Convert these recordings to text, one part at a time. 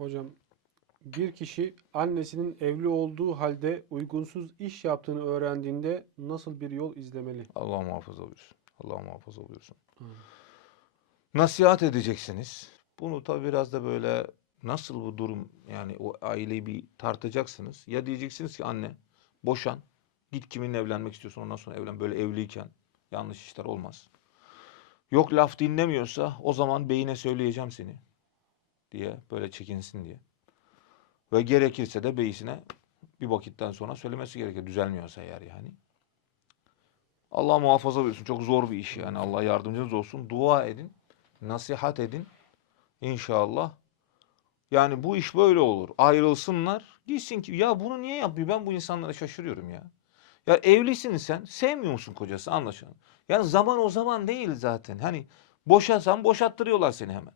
Hocam bir kişi annesinin evli olduğu halde uygunsuz iş yaptığını öğrendiğinde nasıl bir yol izlemeli? Allah muhafaza buyursun. Allah muhafaza buyursun. Nasihat edeceksiniz. Bunu tabii biraz da böyle nasıl bu durum yani o aileyi bir tartacaksınız. Ya diyeceksiniz ki anne boşan. Git kiminle evlenmek istiyorsan ondan sonra evlen. Böyle evliyken yanlış işler olmaz. Yok laf dinlemiyorsa o zaman beyine söyleyeceğim seni diye böyle çekinsin diye. Ve gerekirse de beyisine bir vakitten sonra söylemesi gerekir. Düzelmiyorsa eğer yani. Allah muhafaza buyursun. Çok zor bir iş yani. Allah yardımcınız olsun. Dua edin. Nasihat edin. İnşallah. Yani bu iş böyle olur. Ayrılsınlar. Gitsin ki ya bunu niye yapıyor? Ben bu insanlara şaşırıyorum ya. Ya evlisin sen. Sevmiyor musun kocası? Anlaşılan. Yani zaman o zaman değil zaten. Hani boşasan boşattırıyorlar seni hemen.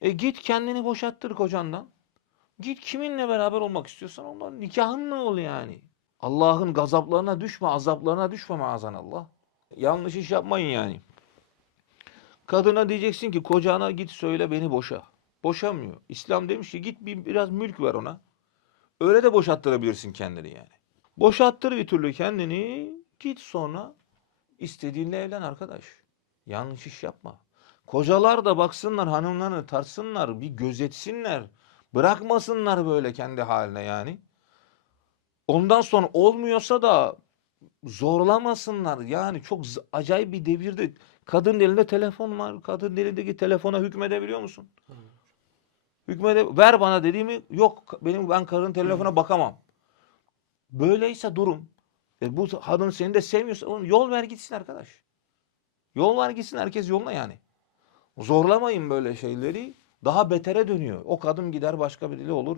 E git kendini boşattır kocandan. Git kiminle beraber olmak istiyorsan ondan nikahın ne ol yani. Allah'ın gazaplarına düşme, azaplarına düşme maazanallah. Yanlış iş yapmayın yani. Kadına diyeceksin ki kocana git söyle beni boşa. Boşamıyor. İslam demiş ki git bir, biraz mülk ver ona. Öyle de boşattırabilirsin kendini yani. Boşattır bir türlü kendini. Git sonra istediğinle evlen arkadaş. Yanlış iş yapma. Kocalar da baksınlar hanımlarını tartsınlar, bir gözetsinler. Bırakmasınlar böyle kendi haline yani. Ondan sonra olmuyorsa da zorlamasınlar. Yani çok acayip bir devirde kadın elinde telefon var. Kadın elindeki telefona hükmedebiliyor musun? Hükmede ver bana dediğimi yok benim ben karının telefona bakamam. Böyleyse durum. E bu kadın seni de sevmiyorsa oğlum yol ver gitsin arkadaş. Yol ver gitsin herkes yoluna yani. Zorlamayın böyle şeyleri. Daha betere dönüyor. O kadın gider başka biriyle olur.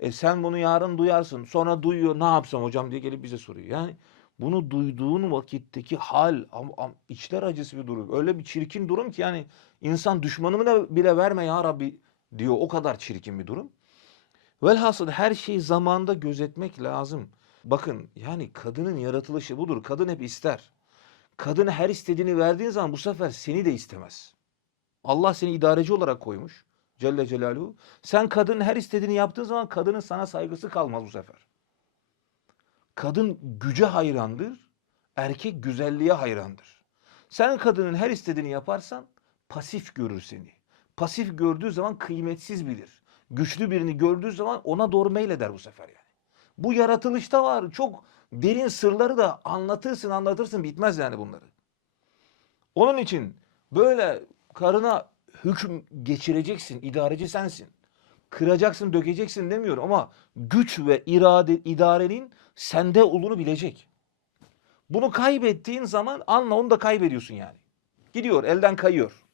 E sen bunu yarın duyarsın. Sonra duyuyor. Ne yapsam hocam diye gelip bize soruyor. Yani bunu duyduğun vakitteki hal am, am, içler acısı bir durum. Öyle bir çirkin durum ki yani insan düşmanımına bile verme ya Rabbi diyor. O kadar çirkin bir durum. Velhasıl her şeyi zamanda gözetmek lazım. Bakın yani kadının yaratılışı budur. Kadın hep ister. Kadın her istediğini verdiğin zaman bu sefer seni de istemez. Allah seni idareci olarak koymuş. Celle Celaluhu. Sen kadının her istediğini yaptığın zaman kadının sana saygısı kalmaz bu sefer. Kadın güce hayrandır. Erkek güzelliğe hayrandır. Sen kadının her istediğini yaparsan pasif görür seni. Pasif gördüğü zaman kıymetsiz bilir. Güçlü birini gördüğü zaman ona doğru meyleder bu sefer yani. Bu yaratılışta var. Çok derin sırları da anlatırsın anlatırsın bitmez yani bunları. Onun için böyle karına hüküm geçireceksin, idareci sensin. Kıracaksın, dökeceksin demiyorum ama güç ve irade, idarenin sende olduğunu bilecek. Bunu kaybettiğin zaman anla onu da kaybediyorsun yani. Gidiyor, elden kayıyor.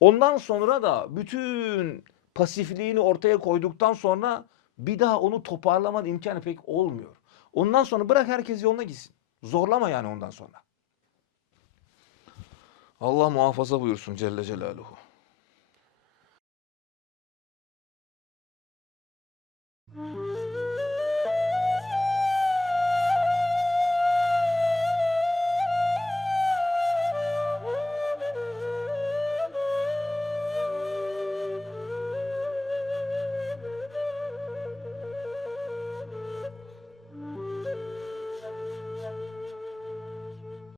Ondan sonra da bütün pasifliğini ortaya koyduktan sonra bir daha onu toparlaman imkanı pek olmuyor. Ondan sonra bırak herkes yoluna gitsin. Zorlama yani ondan sonra. Allah muhafaza buyursun Celle Celaluhu.